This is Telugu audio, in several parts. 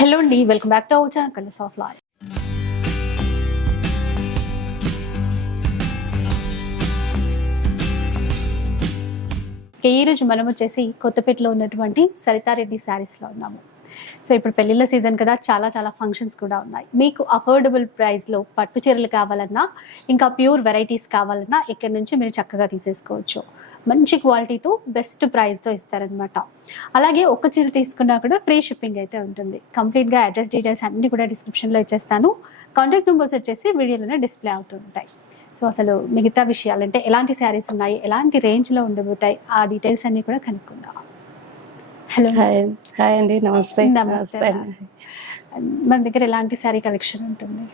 హలో అండి, welcome back to our channel colours of life. ఈరోజు మనం వచ్చేసి కొత్తపేటలో ఉన్నటువంటి సరితారెడ్డి శారీస్లో ఉన్నాము. సో ఇప్పుడు పెళ్ళిళ్ళ సీజన్ కదా, చాలా చాలా ఫంక్షన్స్ కూడా ఉన్నాయి. మీకు అఫోర్డబుల్ ప్రైస్లో పట్టు చీరలు కావాలన్నా, ఇంకా ప్యూర్ వెరైటీస్ కావాలన్నా ఇక్కడ నుంచి మీరు చక్కగా తీసేసుకోవచ్చు. మంచి క్వాలిటీతో బెస్ట్ ప్రైస్తో ఇస్తారనమాట. అలాగే ఒక్క చీర తీసుకున్నా కూడా ఫ్రీ షిప్పింగ్ అయితే ఉంటుంది. కంప్లీట్గా అడ్రస్ డీటెయిల్స్ అన్నీ కూడా డిస్క్రిప్షన్లో ఇచ్చేస్తాను. కాంటాక్ట్ నెంబర్స్ వచ్చేసి వీడియోలోనే డిస్ప్లే అవుతూ ఉంటాయి. సో అసలు మిగతా విషయాలు అంటే ఎలాంటి శారీస్ ఉన్నాయి, ఎలాంటి రేంజ్లో ఉండబోతాయి, ఆ డీటెయిల్స్ అన్నీ కూడా కనుక్కుందాం. హలో. హాయ్ అండి, నమస్తే. నమస్తే. మన దగ్గర ఎలాంటి శారీ కలెక్షన్ ఉంటుంది?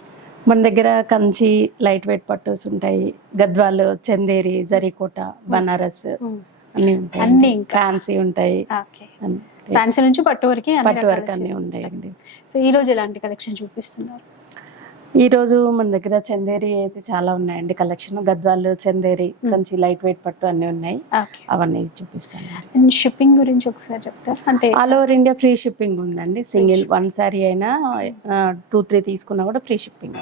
మన దగ్గర కంచి లైట్ వెయిట్ పట్టుస్ ఉంటాయి, గద్వాలు, చందేరి, జరీకోట, బనారస్ అన్ని ఉంటాయి. అన్ని ఫ్యాన్సీ ఉంటాయి. ఫ్యాన్సీ నుంచి పట్టు వరకు అన్ని ఉంటాయండి. సో ఈ రోజు ఎలాంటి కలెక్షన్ చూపిస్తున్నారు? ఈ రోజు మన దగ్గర చందేరి అయితే చాలా ఉన్నాయండి collection. Gadwal, Chanderi, Kanchi light weight పట్టు అన్ని ఉన్నాయి. అవన్నీ చూపిస్తాను. షిప్పింగ్ గురించి ఒకసారి చెప్తారు? అంటే all over India free shipping ఉందండి. సింగిల్ వన్ సారీ అయినా 2-3 తీసుకున్నా కూడా ఫ్రీ షిప్పింగ్.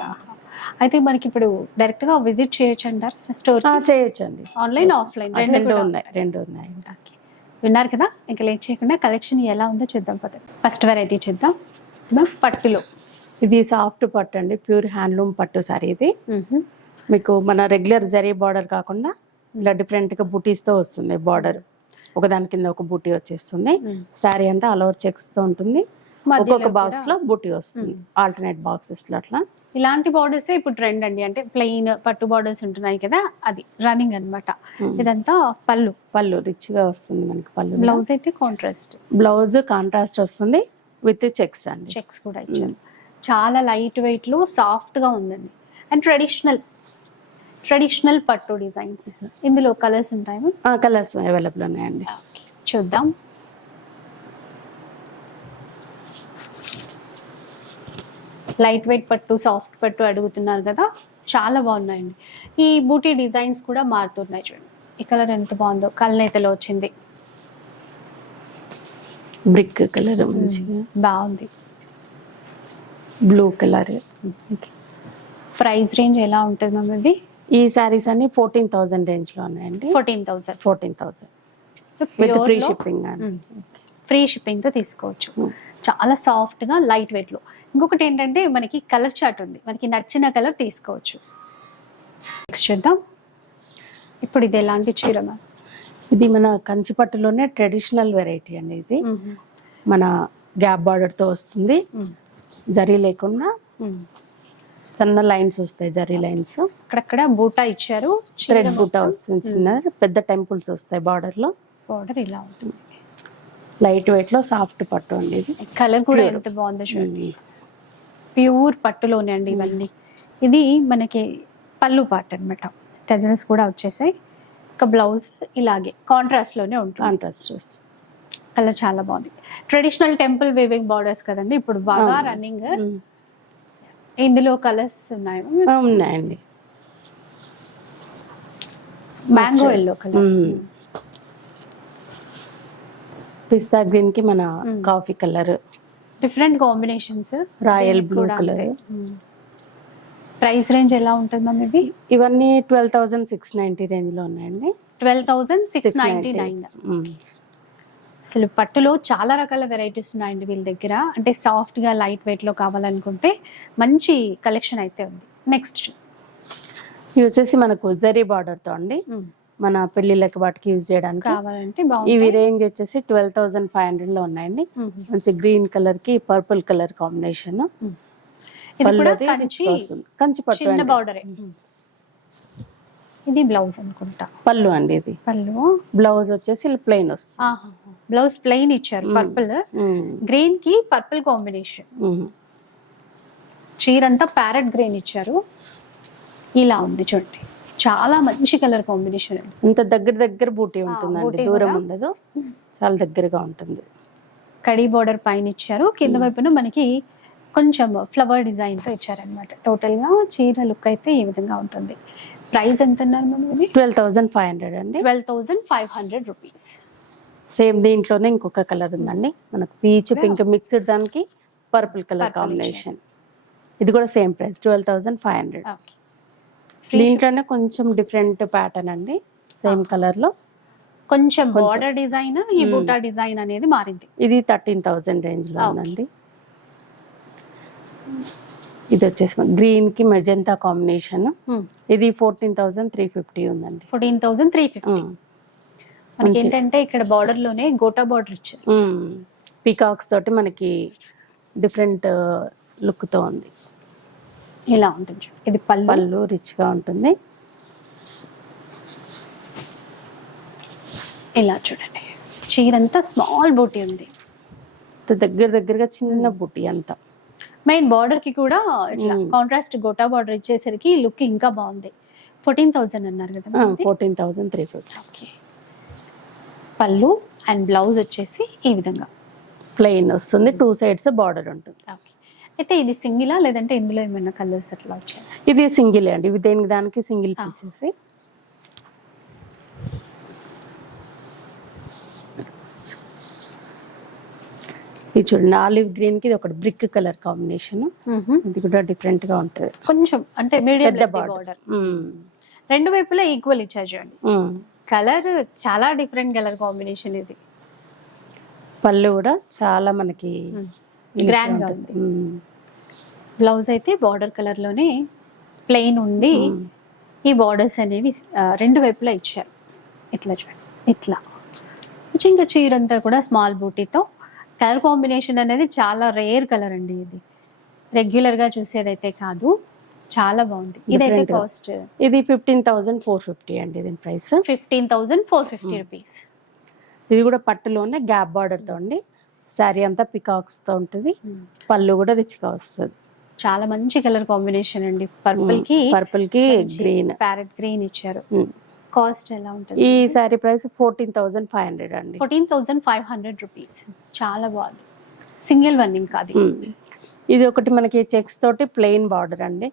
అయితే మనకి ఇప్పుడు డైరెక్ట్ గా విజిట్ చేయొచ్చు అంటారు? స్టోర్ చేయొచ్చు అండి. ఆన్లైన్, ఆఫ్లైన్ రెండు ఉన్నాయి. విన్నారు కదా, ఇంకా లేట్ చేయకుండా కలెక్షన్ ఎలా ఉందో చూద్దాం. ఫస్ట్ వెరైటీ చూద్దాం. పట్టులో ఇది సాఫ్ట్ పట్టు అండి, ప్యూర్ హ్యాండ్లూమ్ పట్టు సారీ. ఇది మీకు మన రెగ్యులర్ జరీ బార్డర్ కాకుండా ఇలా డిఫరెంట్ గా బూటీస్ తో వస్తుంది. బార్డర్ ఒకదాని కింద ఒక బూటీ వచ్చేస్తుంది. సారీ అంతా ఆల్ ఓవర్ చెక్స్ తో ఉంటుంది. ఒక్కొక్క బాక్స్ లో బూటీ వస్తుంది, ఆల్టర్నేట్ బాక్సెస్ లో. అట్లా ఇలాంటి బార్డర్స్ ఇప్పుడు ట్రెండ్ అండి. అంటే ప్లెయిన్ పట్టు బార్డర్స్ ఉంటున్నాయి కదా, అది రన్నింగ్ అన్నమాట. ఇదంతా పళ్ళు రిచ్ గా వస్తుంది మనకి. పళ్ళు. బ్లౌజ్ అయితే కాంట్రాస్ట్, బ్లౌజ్ కాంట్రాస్ట్ వస్తుంది విత్ చెక్స్ అండి. చెక్స్ కూడా ఇచ్చారు. చాలా లైట్ వెయిట్ లో సాఫ్ట్ గా ఉందండి. అండ్ ట్రెడిషనల్ పట్టు డిజైన్స్. ఇందులో కలర్స్ ఉంటాయి? కలర్స్ అవైలబుల్ ఉన్నాయండి. చూద్దాం. లైట్ వెయిట్ పట్టు, సాఫ్ట్ పట్టు అడుగుతున్నారు కదా, చాలా బాగున్నాయండి. ఈ బూటీ డిజైన్స్ కూడా మారుతున్నాయి. చూడండి ఈ కలర్ ఎంత బాగుందో, కల్నేతలో వచ్చింది. బ్రిక్ కలర్ బాగుంది. Blue colour. ప్రైస్ రేంజ్ ఎలా ఉంటుంది మ్యామ్ ఇది? ఈ సారీస్ అన్ని 14,000 రేంజ్ లో ఉన్నాయండి. 14,000. So free shipping. Free shipping తో తీసుకోవచ్చు. చాలా సాఫ్ట్ గా లైట్ వెయిట్ లో. ఇంకొకటి ఏంటంటే మనకి కలర్ చార్ట్ ఉంది, మనకి నచ్చిన కలర్ తీసుకోవచ్చు. నెక్స్ట్ చూద్దాం. ఇప్పుడు ఇది ఎలాంటి చీర మ్యామ్? ఇది మన కంచి పట్టులోనే ట్రెడిషనల్ వెరైటీ అండి. ఇది మన గ్యాప్ బార్డర్ తో వస్తుంది. జరీ లేకుండా చిన్న లైన్స్ వస్తాయి, జరీ లైన్స్. అక్కడక్కడ బూటా ఇచ్చారు, థ్రెడ్ బూటా వస్తుంది. చిన్న పెద్ద టెంపుల్స్ వస్తాయి బార్డర్ లో. బార్డర్ ఇలా ఉంటుంది. లైట్ వెయిట్ లో సాఫ్ట్ పట్టు అండి. ఇది కలర్ కూడా ఎంత బాగుందో చూడండి. ప్యూర్ పట్టులోనే అండి ఇవన్నీ. ఇది మనకి పళ్ళు పార్ట్ అనమాట. టెజల్స్ కూడా వచ్చేసాయి. ఒక బ్లౌజ్ ఇలాగే కాంట్రాస్ట్ లోనే ఉంటుంది. కాంట్రాస్ట్ వస్తుంది. కలర్ చాలా బాగుంది. ట్రెడిషనల్ టెంపుల్ వేవింగ్ బార్డర్స్ కదండి ఇప్పుడు బాగా రన్నింగ్. ఇందులో కలర్స్ ఉన్నాయండి. మ్యాంగో ఎల్లో కలర్, పిస్తా గ్రీన్ కి మన coffee colour, different combinations. Royal blue colour. Price range ఎలా ఉంటుంది మ్యామ్ ఇది? ఇవన్నీ 12,690 రేంజ్ లో ఉన్నాయండి. 12,699. అసలు పట్టులో చాలా రకాల వెరైటీస్ ఉన్నాయండి వీళ్ళ దగ్గర. అంటే సాఫ్ట్ గా లైట్ వెయిట్ లో కావాలనుకుంటే మంచి కలెక్షన్ అయితే ఉంది. నెక్స్ట్ ఇవి వచ్చేసి మనకు జరీ బార్డర్ తో అండి, మన పెళ్లిళ్ళకి వాటికి యూజ్ చేయడానికి కావాలంటే. ఇవి రేంజ్ వచ్చేసి 12,500 లో ఉన్నాయండి. మంచి గ్రీన్ కలర్ కి పర్పుల్ కలర్ కాంబినేషన్. కంచి పట్టు చిన్న బార్డర్. ఇది బ్లౌజ్ అనుకుంటా. పళ్ళు అండి. ఇది పళ్ళు. బ్లౌజ్ వచ్చేసి ప్లెయిన్ వస్తుంది. బ్లౌజ్ ప్లెయిన్ ఇచ్చారు. పర్పుల్ గ్రీన్ కి పర్పుల్ కాంబినేషన్. చీర అంతా ప్యారెట్ గ్రీన్ ఇచ్చారు. ఇలా ఉంది చూడండి, చాలా మంచి కలర్ కాంబినేషన్. అంత దగ్గర బూటీ ఉంటుందండి, దూరం ఉండదు, చాలా దగ్గరగా ఉంటుంది. కడీ బార్డర్ పైన ఇచ్చారు. కింద వైపున మనకి కొంచెం ఫ్లవర్ డిజైన్ తో ఇచ్చారనమాట. టోటల్ గా చీర లుక్ అయితే ఈ విధంగా ఉంటుంది. ప్రైస్ ఎంత అన్నారు మనం? 12,500 అండి. 12,500 రూపీస్. సేమ్ దీంట్లోనే ఇంకొక కలర్ ఉందండి మనకు, పీచ్ పింక్ మిక్స్డ్. దానికి పర్పుల్ కలర్ Purple కాంబినేషన్. ఇది కూడా సేమ్ ప్రైస్ 12,500. ఓకే. దీంట్లోనే కొంచెం డిఫరెంట్ ప్యాటర్న్ అండి, సేమ్ కలర్ లో. కొంచెం బార్డర్ డిజైన్, ఈ బూటా డిజైన్ అనేది మారింది. ఇది 13,000 రేంజ్ లో ఉందండి. ఇది వచ్చేసి గ్రీన్ కి మెజెంటా కాంబినేషన్. ఇది 14,350 ఉందండి. 14,350. మనకి ఏంటంటే ఇక్కడ బార్డర్ లోనే గోటా బార్డర్ ఇచ్చారు. పీకాక్స్ తోటి మనకి డిఫరెంట్ లుక్ తో ఉంది. ఇలా ఉంటుంది చూడండి. ఇది పళ్ళు రిచ్ గా ఉంటుంది. ఇలా చూడండి, చీరంతా స్మాల్ బూటీ ఉంది, దగ్గరగా చిన్న బుట్టి అంతా. మెయిన్ బార్డర్ కి కూడా ఇట్లా కాంట్రాస్ట్ గోటా బార్డర్ ఇచ్చేసరికి లుక్ ఇంకా బాగుంది. 14,000 అన్నారు కదా. 14,350. ఓకే. పళ్ళు అండ్ బ్లౌజ్ వచ్చేసి ఈ విధంగా ప్లెయిన్ వస్తుంది, 2 సైడ్స్ బార్డర్ ఉంటుంది. ఓకే. అయితే ఇది సింగిలా లేదంటే ఇందులో ఏమైనా కలర్స్ అట్లా వచ్చాయి? ఇది సింగిల్ అండి, ఇవి దేనికి దానికి సింగిల్ పీసెస్. ఇది చూడండి, ఆలివ్ గ్రీన్ కి ఇది ఒకటి బ్రిక్ కలర్ కాంబినేషన్. ఇది కూడా డిఫరెంట్ గా ఉంటుంది. కొంచెం అంటే మీడియం పెద్ద బార్డర్, రెండు వైపులా ఈక్వల్ ఇచ్చారు చూడండి. కలర్ చాలా డిఫరెంట్ కలర్ కాంబినేషన్. ఇది పళ్ళు కూడా చాలా మనకి గ్రాండ్ గా ఉంది. బ్లౌజ్ అయితే బార్డర్ కలర్ లోనే ప్లెయిన్ ఉండి ఈ బార్డర్స్ అనేవి రెండు వైపులా ఇచ్చారు. ఇట్లా చూడండి, ఇట్లా ఇంకా చీరంతా కూడా స్మాల్ బూటీతో. కలర్ కాంబినేషన్ అనేది చాలా రేర్ కలర్ అండి. ఇది రెగ్యులర్ గా చూసేదైతే కాదు, చాలా బాగుంది. ఇదైతే కాస్ట్ ఇది 15,450 అండి. దీని ప్రైస్ 15,450 రూపీస్. ఇది కూడా పట్టులోనే గ్యాప్ బార్డర్ తో అండి. శారీ అంతా పికాక్స్ తో ఉంటుంది. పళ్ళు కూడా రిచ్ గా వస్తుంది. చాలా మంచి కలర్ కాంబినేషన్ అండి. పర్పుల్ కి గ్రీన్, ప్యారెట్ గ్రీన్ ఇచ్చారు. కాస్ట్ ఎలా ఉంటుంది? ఈ శారీ ప్రైస్ 14,500 అండి. 14,500 రూపీస్. చాలా బాగుంది. సింగిల్ వన్ ఇంకా అది. ఇది ఒకటి మనకి చెక్స్ తోటి ప్లెయిన్ బార్డర్ అండి.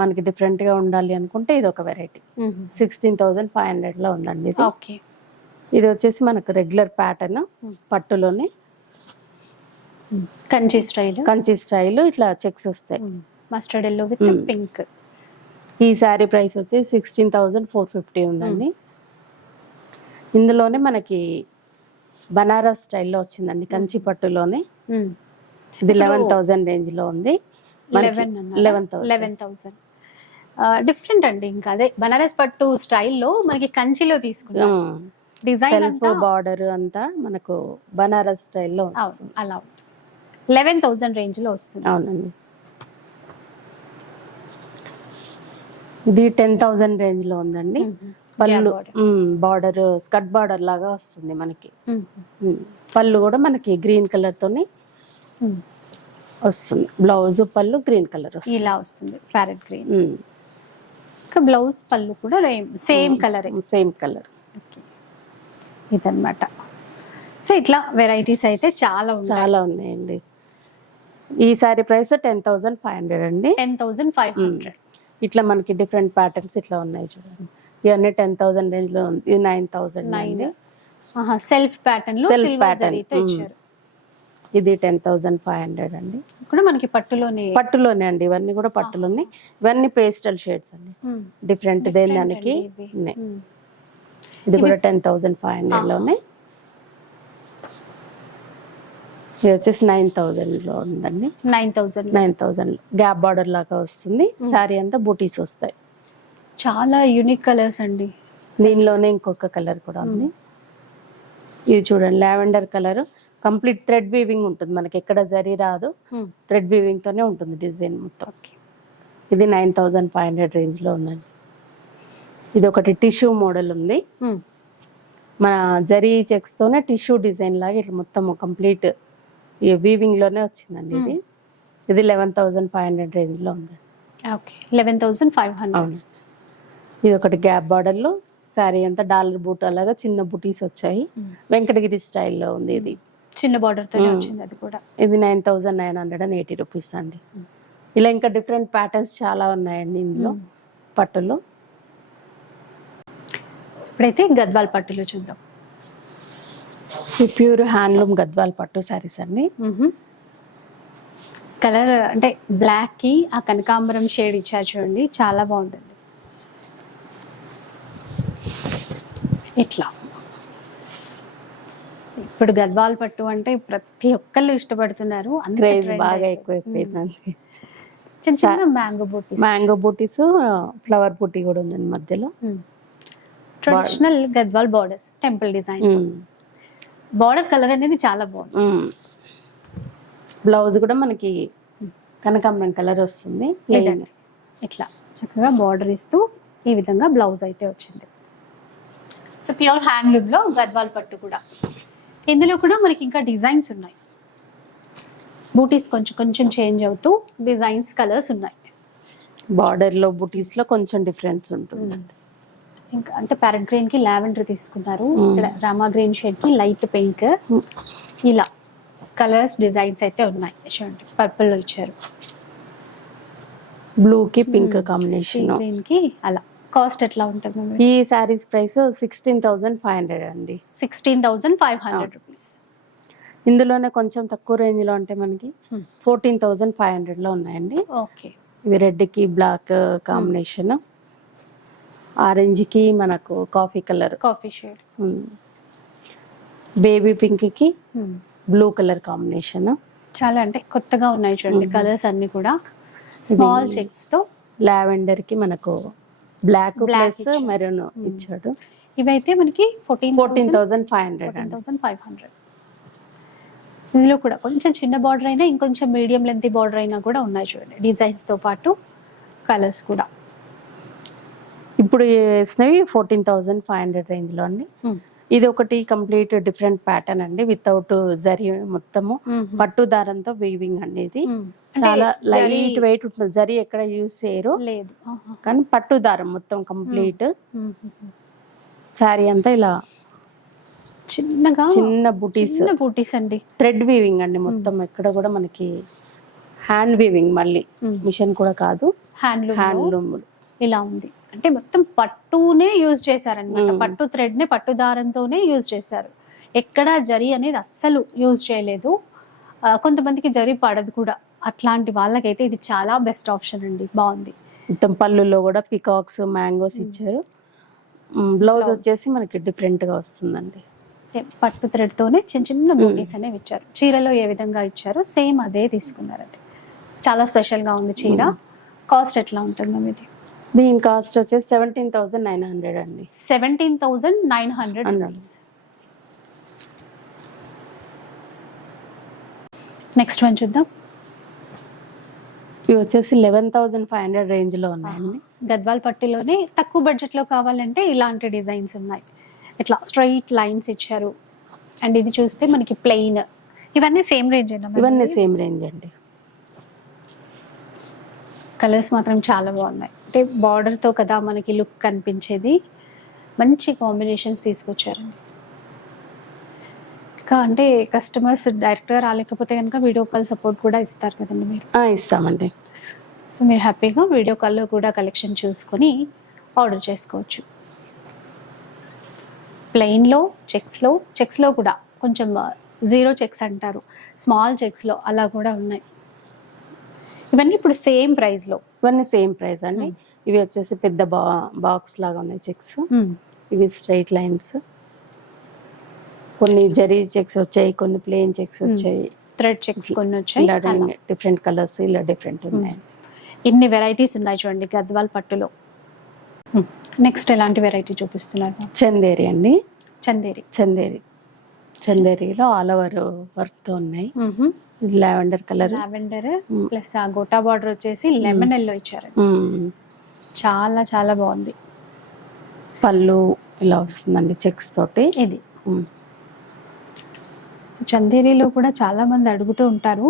మనకి డిఫరెంట్ గా ఉండాలి అనుకుంటే ఇది ఒక వెరైటీ. 16,500 లో ఉందండి ఇది. ఓకే. ఇది వచ్చేసి మనకు రెగ్యులర్ ప్యాటర్న్, పట్టులోనే కంచి స్టైల్ ఇట్లా చెక్స్ వస్తాయి. Mustard yellow with pink. ఈ శారీ ప్రైస్ వచ్చి 16,450 ఉందండి. ఇందులోనే మనకి బనారస్ స్టైల్లో వచ్చిందండి, కంచి పట్టులోనే. ఇది 11,000 రేంజ్ లో ఉంది. 11,000 డిఫరెంట్ అండి. ఇంకా అదే బనారస్ పట్టు స్టైల్లో మనకి కంచిలో తీసుకున్నాం. డిజైన్ బార్డర్ అంతా మనకు బనారస్ స్టైల్లో అలా 11,000 రేంజ్ లో వస్తుంది. అవునండి. ఇది 10,000 రేంజ్ లో ఉందండి. పళ్ళు బార్డర్ స్కర్ట్ బార్డర్ లాగా వస్తుంది మనకి. పళ్ళు కూడా మనకి గ్రీన్ కలర్ తోని వస్తుంది. బ్లౌజ్ పళ్ళు గ్రీన్ కలర్ ఇలా వస్తుంది, ప్యారెట్ గ్రీన్. బ్లౌజ్ పళ్ళు కూడా సేమ్ కలర్. ఇదన్నమాట. సో ఇట్లా వెరైటీస్ అయితే చాలా ఉన్నాయండి. ఈ సారీ ప్రైస్ 10,500 అండి. 10,500. ఇట్లా మనకి డిఫరెంట్ ప్యాటర్న్స్ ఇట్లా ఉన్నాయి చూడండి. ఇవన్నీ 10,000 రేంజ్ లో ఉంది. ఇది 9,000. సెల్ఫ్ ప్యాటర్న్ లో సిల్వర్ జరీతో ఇచ్చారు. ఇది 10,500 అండి. కూడా మనకి పట్టులోనే అండి. ఇవన్నీ కూడా పట్టులోనే. ఇవన్నీ పేస్టల్ షేడ్స్ అండి, డిఫరెంట్ దానికి. ఇది కూడా 10,500 లోనే. ఇది వచ్చేసి 9,000 లో ఉందండి. 9,000 గ్యాప్ బార్డర్ లాగా వస్తుంది. సారీ అంతా బూటీస్ వస్తాయి. చాలా యూనిక్ కలర్స్ అండి. దీనిలోనే ఇంకొక కలర్ కూడా ఉంది. ఇది చూడండి, lavender colour. Complete thread weaving ఉంటుంది మనకి, ఎక్కడ జరీ రాదు. థ్రెడ్ వీవింగ్ తోనే ఉంటుంది డిజైన్ మొత్తం. ఇది 9,500 రేంజ్ లో ఉందండి. ఇది ఒకటి టిష్యూ మోడల్ ఉంది. మన జరీ చెక్స్ తోనే టిష్యూ డిజైన్ లాగా ఇట్లా మొత్తం కంప్లీట్ వీవింగ్ లోనే వచ్చిందండి. ఇది 11,500 రేంజ్ లో ఉందండి. 11,500. ఇది ఒకటి గ్యాప్ బార్డర్ లో శారీ అంతా డాలర్ బూట్ అలాగా చిన్న బూటీస్ వచ్చాయి. వెంకటగిరి స్టైల్లో ఉంది. ఇది చిన్న బార్డర్ తో వచ్చింది. అది కూడా ఇది 9,980 రూపీస్ అండి. ఇలా ఇంకా డిఫరెంట్ ప్యాటర్న్స్ చాలా ఉన్నాయండి ఇందులో పట్టులో. ఇప్పుడైతే గద్వాల్ పట్టులో చూద్దాం. ప్యూర్ హ్యాండ్లూమ్ గద్వాల్ పట్టు శారీస్ అండి. కలర్ అంటే బ్లాక్ కి ఆ కనకాంబరం షేడ్ ఇచ్చారు చూడండి, చాలా బాగుందండి. ఇట్లా ఇప్పుడు గద్వాల్ పట్టు అంటే ప్రతి ఒక్కళ్ళు ఇష్టపడుతున్నారు. అంత క్రేజ్ trend బాగా అయిపోయింది. ఎక్కువైపోయిందండి. చిన్న చిన్న మ్యాంగో బూటీస్, మ్యాంగో బూటీస్, ఫ్లవర్ బూటీ కూడా ఉందండి మధ్యలో. Traditional Gadwal borders, temple design. Border colour అనేది చాలా బాగుంది. బ్లౌజ్ కూడా మనకి కనకాంబరం కలర్ వస్తుంది. లేదండి, ఇట్లా చక్కగా బార్డర్ ఇస్తూ ఈ విధంగా బ్లౌజ్ అయితే వచ్చింది. సో ప్యూర్ హ్యాండ్లూమ్ లో గద్వాల్ పట్టు కూడా. ఇందులో కూడా మనకి ఇంకా డిజైన్స్ ఉన్నాయి. బూటీస్ కొంచెం కొంచెం చేంజ్ అవుతూ డిజైన్స్, కలర్స్ ఉన్నాయి. బార్డర్ లో బూటీస్ లో కొంచెం డిఫరెన్స్ ఉంటుంది. ఇంకా అంటే ప్యారెట్ గ్రీన్ కి లావెండర్ తీసుకున్నారు, ఇక్కడ రామా గ్రీన్ షేడ్ కి లైట్ పింక్, ఇలా కలర్స్ డిజైన్స్ అయితే ఉన్నాయి. చూడండి, పర్పుల్ లో ఇచ్చారు, బ్లూ కి పింక్ కాంబినేషన్. గ్రీన్ కి అలా. కాస్ట్ ఎట్లా ఉంటుంది? ఈ సారీస్ ప్రైస్ 16,500 అండి. 16,500 రూపీస్. ఇందులోనే కొంచెం తక్కువ రేంజ్ లో అంటే మనకి 14,500 లో ఉన్నాయండి. ఓకే. ఇవి రెడ్ కి బ్లాక్ కాంబినేషన్, ఆరెంజ్ కి మనకు coffee colour, coffee shade, baby pink కి బ్లూ కలర్ కాంబినేషన్. చాలా అంటే కొత్తగా ఉన్నాయి చూడండి కలర్స్ అన్ని కూడా. స్మాల్ చెక్స్ తో లావెండర్ కి మనకు బ్లాక్ ప్లస్ మెరూన్ ఇచ్చాడు. ఇవైతే మనకి 14,500. 14,500. ఇందులో కూడా కొంచెం చిన్న బార్డర్ అయినా, ఇంకొంచెం మీడియం లెంత్ బార్డర్ అయినా కూడా ఉన్నాయి చూడండి, డిజైన్స్ తో పాటు కలర్స్ కూడా. ఇప్పుడు వేసినవి 14,500 రేంజ్ లో అండి. ఇది ఒకటి కంప్లీట్ డిఫరెంట్ ప్యాటర్న్ అండి, వితౌట్ జరీ, మొత్తము పట్టు దారంతో వీవింగ్ అండి. ఇది చాలా లైట్ వెయిట్ ఉంటుంది, జరీ ఎక్కడ యూజ్ చేయరు, లేదు కానీ పట్టు దారం మొత్తం కంప్లీట్. శారీ అంతా ఇలా చిన్నగా చిన్న బూటీస్ అండి, థ్రెడ్ వీవింగ్ అండి మొత్తం. ఎక్కడ కూడా మనకి హ్యాండ్ వీవింగ్, మళ్ళీ మిషన్ కూడా కాదు, హ్యాండ్లూమ్ ఇలా ఉంది. అంటే మొత్తం పట్టునే యూజ్ చేశారనమాట, పట్టు థ్రెడ్ ని పట్టు దారంతోనే యూజ్ చేశారు. ఎక్కడ జరీ అనేది అస్సలు యూజ్ చేయలేదు. కొంతమందికి జరీ పడదు కూడా, అట్లాంటి వాళ్ళకైతే ఇది చాలా బెస్ట్ ఆప్షన్ అండి, బాగుంది. మొత్తం పళ్ళులో కూడా పికాక్స్, మ్యాంగోస్ ఇచ్చారు. బ్లౌజ్ వచ్చేసి మనకి డిఫరెంట్ గా వస్తుందండి. సేమ్ పట్టు థ్రెడ్ తోనే చిన్న చిన్న బూటీస్ అనేవి ఇచ్చారు. చీరలో ఏ విధంగా ఇచ్చారో సేమ్ అదే తీసుకున్నారండి. చాలా స్పెషల్ గా ఉంది చీర. కాస్ట్ ఎట్లా ఉంటుంది ఇది? దీని కాస్ట్ వచ్చేసి 17,900 అండి. 17,900. నెక్స్ట్ వన్ చూద్దాం. ఇవి వచ్చేసి 11,500 రేంజ్ లో ఉన్నాయండి. గద్వాల్ పట్టిలోనే తక్కువ బడ్జెట్ లో కావాలంటే ఇలాంటి డిజైన్స్ ఉన్నాయి. ఇట్లా స్ట్రైట్ లైన్స్ ఇచ్చారు. అండ్ ఇది చూస్తే మనకి ప్లెయిన్. ఇవన్నీ సేమ్ రేంజ్ అండి? ఇవన్నీ సేమ్ రేంజ్ అండి. కలర్స్ మాత్రం చాలా బాగున్నాయి. అంటే బార్డర్ తో కదా మనకి లుక్ కనిపించేది. మంచి కాంబినేషన్స్ తీసుకొచ్చారండి. ఇంకా అంటే కస్టమర్స్ డైరెక్ట్గా రాలేకపోతే కనుక వీడియో కాల్ సపోర్ట్ కూడా ఇస్తారు కదండి మీరు? ఇస్తామండి. సో మీరు హ్యాపీగా వీడియో కాల్లో కూడా కలెక్షన్ చూసుకొని ఆర్డర్ చేసుకోవచ్చు. ప్లెయిన్లో, చెక్స్లో కూడా కొంచెం జీరో చెక్స్ అంటారు, స్మాల్ చెక్స్లో అలా కూడా ఉన్నాయి. ఇవన్నీ ఇప్పుడు సేమ్ ప్రైస్లో? ఇవన్నీ సేమ్ ప్రైస్ అండి. ఇవి వచ్చేసి పెద్ద బాక్స్ లాగా ఉన్నాయి చెక్స్. ఇవి స్ట్రైట్ లైన్స్. కొన్ని జరీ చెక్స్ వచ్చాయి, కొన్ని ప్లెయిన్ చెక్స్ వచ్చాయి, థ్రెడ్ చెక్స్ కొన్ని వచ్చాయి. డిఫరెంట్ కలర్స్ ఇలా డిఫరెంట్ ఉన్నాయి. ఇన్ని వెరైటీస్ ఉన్నాయి చూడండి గద్వాల్ పట్టులో. నెక్స్ట్ ఎలాంటి వెరైటీ చూపిస్తున్నారు? చందేరి అండి. చందేరిలో ఆల్ ఓవర్ వర్క్ తో ఉన్నాయి. ఇది లావెండర్ కలర్, ప్లస్ ఆ గోటా బార్డర్ వచ్చేసి లెమన్ ఎల్లో ఇచ్చారు. చాలా చాలా బాగుంది. పళ్ళు ఇలా వస్తుందండి చెక్స్ తోటి. ఇది చందేరిలో కూడా చాలా మంది అడుగుతూ ఉంటారు.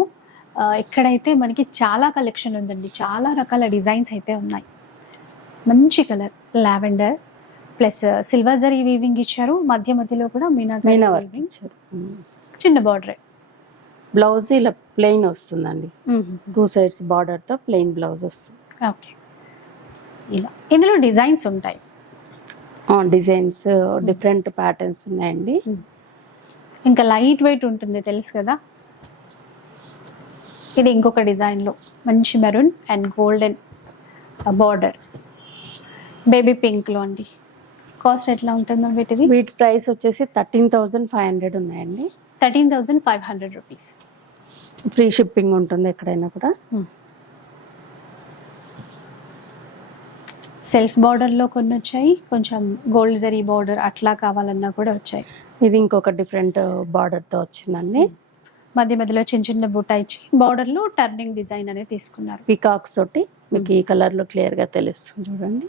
ఇక్కడైతే మనకి చాలా కలెక్షన్ ఉందండి, చాలా రకాల డిజైన్స్ అయితే ఉన్నాయి. మంచి colour lavender plus silver zari weaving ఇచ్చారు. మధ్యలో కూడా మీనా వర్క్ ఇచ్చారు. చిన్న బార్డర్. బ్లౌజ్ ఇలా ప్లెయిన్ వస్తుందండి, 2 sides బార్డర్ తో ప్లెయిన్ బ్లౌజ్ వస్తుంది. ఓకే. ఇలా ఇందులో డిజైన్స్ ఉంటాయి. డిజైన్స్ డిఫరెంట్ ప్యాటర్న్స్ ఉన్నాయండి. ఇంకా లైట్ వెయిట్ ఉంటుంది తెలుసు కదా. ఇది ఇంకొక డిజైన్ లో మంచి maroon and golden border, baby pink లో అండి. కాస్ట్ ఎట్లా ఉంటుందో వీటిది? వీటి ప్రైస్ వచ్చేసి 13,500 ఉన్నాయండి. 13,500 రూపీస్. ఫ్రీ షిప్పింగ్ ఉంటుంది ఎక్కడైనా కూడా. సెల్ఫ్ బార్డర్ లో కొన్ని వచ్చాయి, కొంచెం గోల్డ్ జరీ బార్డర్ అట్లా కావాలన్నా కూడా వచ్చాయి. ఇది ఇంకొక డిఫరెంట్ బార్డర్ తో వచ్చిందండి. మధ్య మధ్యలో చిన్న చిన్న బుట్ట ఇచ్చి బార్డర్ లో టర్నింగ్ డిజైన్ అనేది తీసుకున్నారు. పీకాక్స్ తోటి మీకు ఈ కలర్ లో క్లియర్ గా తెలుస్తుంది చూడండి.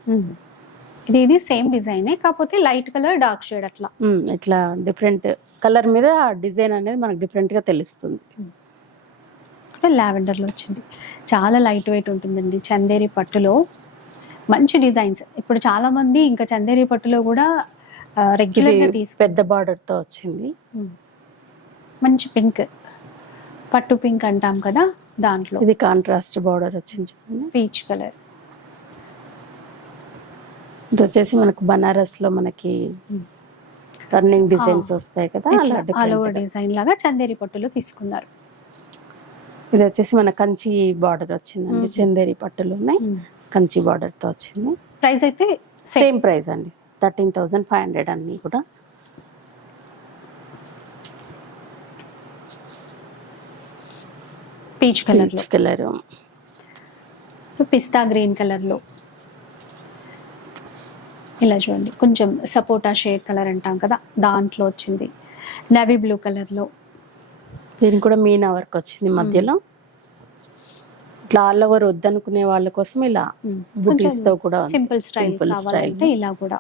ఇది సేమ్ డిజైనే, కాకపోతే లైట్ కలర్ డార్క్ షేడ్ అట్లా. ఇట్లా డిఫరెంట్ కలర్ మీద డిజైన్ అనేది మనకు డిఫరెంట్ గా తెలుస్తుంది. లావెండర్ లో వచ్చింది, చాలా లైట్ వెయిట్ ఉంటుందండి. చందేరి పట్టులో మంచి డిజైన్స్. ఇప్పుడు చాలా మంది ఇంకా చందేరి పట్టులో కూడా రెగ్యులర్ గా పెద్ద బార్డర్ తో వచ్చింది. మంచి పింక్, పట్టు పింక్ అంటాం కదా, దాంట్లో ఇది కాంట్రాస్ట్ బార్డర్ వచ్చింది చూడండి. Peach colour. ఇది వచ్చేసి మనకు బనారస్ లో మనకి టర్నింగ్ డిజైన్స్ వస్తాయి కదా, ఆల్ ఓవర్ డిజైన్ లాగా చందేరి పట్టులో తీసుకున్నారు. ఇది వచ్చేసి మన కంచి బార్డర్ వచ్చిందండి. చందేరి పట్టులు ఉన్నాయి, కంచి బార్డర్ తో వచ్చింది. ప్రైస్ అయితే సేమ్ ప్రైస్ అండి, 13,500 అన్ని కూడా. పీచ్ కలర్ సో పిస్తా గ్రీన్ కలర్ లో ఇలా చూడండి, కొంచెం సపోటా షేడ్ కలర్ అంటాం కదా, దాంట్లో వచ్చింది. నేవీ బ్లూ కలర్ లో దీనికి కూడా మీనా వర్క్ వచ్చింది మధ్యలో. ఇట్లా ఆల్ ఓవర్ వద్దనుకునే వాళ్ళ కోసం ఇలా బుటీస్ తో కూడా సింపుల్ స్టైల్ కావాలంటే ఇలా కూడా.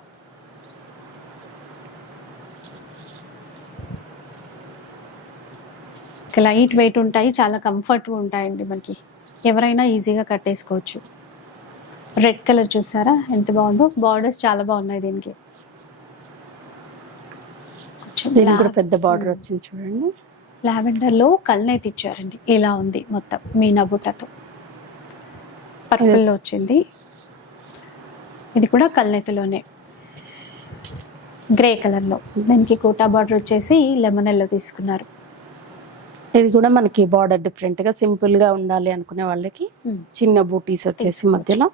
లైట్ వెయిట్ ఉంటాయి, చాలా కంఫర్ట్గా ఉంటాయండి మనకి. ఎవరైనా ఈజీగా కట్టేసుకోవచ్చు. రెడ్ కలర్ చూసారా ఎంత బాగుందో, బార్డర్స్ చాలా బాగున్నాయి దీనికి. దీనికి కూడా పెద్ద బార్డర్ వచ్చింది చూడండి. లావెండర్ లో కల్నేతి ఇచ్చారండి, ఇలా ఉంది మొత్తం మీనా బుట్టతో. పర్పుల్ లో వచ్చింది, ఇది కూడా కల్నేతిలోనే. గ్రే కలర్ లో దీనికి కోటా బార్డర్ వచ్చేసి లెమన్ ఎల్లో తీసుకున్నారు. ఇది కూడా మనకి బార్డర్ డిఫరెంట్ గా సింపుల్ గా ఉండాలి అనుకునే వాళ్ళకి చిన్న బూటీస్ వచ్చేసి మధ్యలో.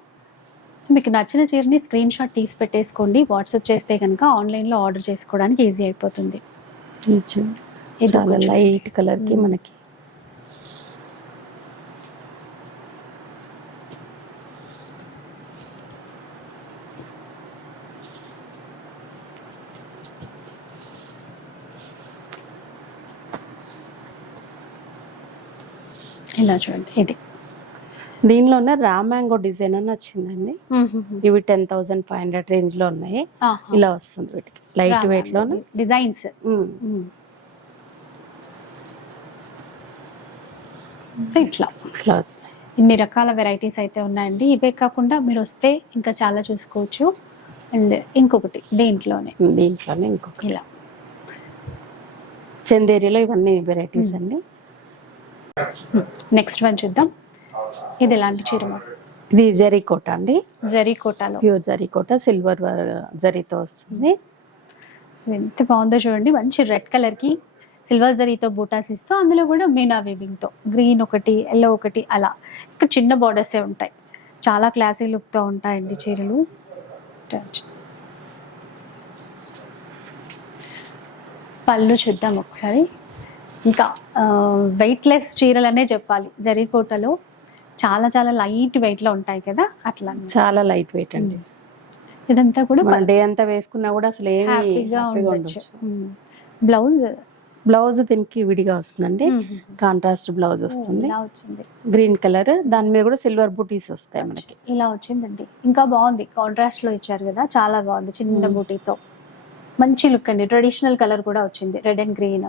సో మీకు నచ్చిన చీరని స్క్రీన్ షాట్ తీసి పెట్టేసుకోండి, వాట్సాప్ చేస్తే కనుక ఆన్లైన్లో ఆర్డర్ చేసుకోవడానికి ఈజీ అయిపోతుంది. చాలా లైట్ కలర్ కి మనకి ఇలా చూడండి. ఇది దీనిలోనే రా మ్యాంగో డిజైన్ అని వచ్చిందండి. ఇవి 10,500 రేంజ్ లో ఉన్నాయి. ఇలా వస్తుంది వీటికి లైట్ వెయిట్ లో డిజైన్స్. ఇట్లా ఇన్ని రకాల వెరైటీస్ అయితే ఉన్నాయండి. ఇవే కాకుండా మీరు వస్తే ఇంకా చాలా చూసుకోవచ్చు. అండ్ ఇంకొకటి దీంట్లోనే ఇంకొక ఇలా చందేరిలో ఇవన్నీ వెరైటీస్ అండి. నెక్స్ట్ వన్ చూద్దాం. ఇది ఎలాంటి చీర? ఇది జరీకోట అండి. జరీకోటలో ప్యూర్ జరీకోట సిల్వర్ జరీతో వస్తుంది. ఎంత బాగుందో చూడండి, మంచి రెడ్ కలర్ కి సిల్వర్ జరీతో బూటాస్ ఇస్తూ అందులో కూడా మీనా వీవింగ్ తో గ్రీన్ ఒకటి ఎల్లో ఒకటి అలా ఇంకా చిన్న బార్డర్సే ఉంటాయి. చాలా క్లాసీ లుక్ తో ఉంటాయండి చీరలు. పళ్ళు చూద్దాం ఒకసారి. ఇంకా వెయిట్లెస్ చీరలనే చెప్పాలి. జరీకోటలో చాలా చాలా లైట్ వెయిట్ లో ఉంటాయి కదా, అట్లా చాలా లైట్ వెయిట్ అండి. ఇదంతా కూడా డే అంతా వేసుకున్నా కూడా అసలు హ్యాపీగా ఉండొచ్చు. బ్లౌజ్ దీనికి విడిగా వస్తుందండి, కాంట్రాస్ట్ బ్లౌజ్ వస్తుంది. గ్రీన్ కలర్, దాని మీద కూడా సిల్వర్ బూటీస్ వస్తాయి మనకి. ఇలా వచ్చిందండి, ఇంకా బాగుంది. కాంట్రాస్ట్ లో ఇచ్చారు కదా, చాలా బాగుంది. చిన్న బూటీతో మంచి లుక్ అండి. ట్రెడిషనల్ కలర్ కూడా వచ్చింది, రెడ్ అండ్ గ్రీన్.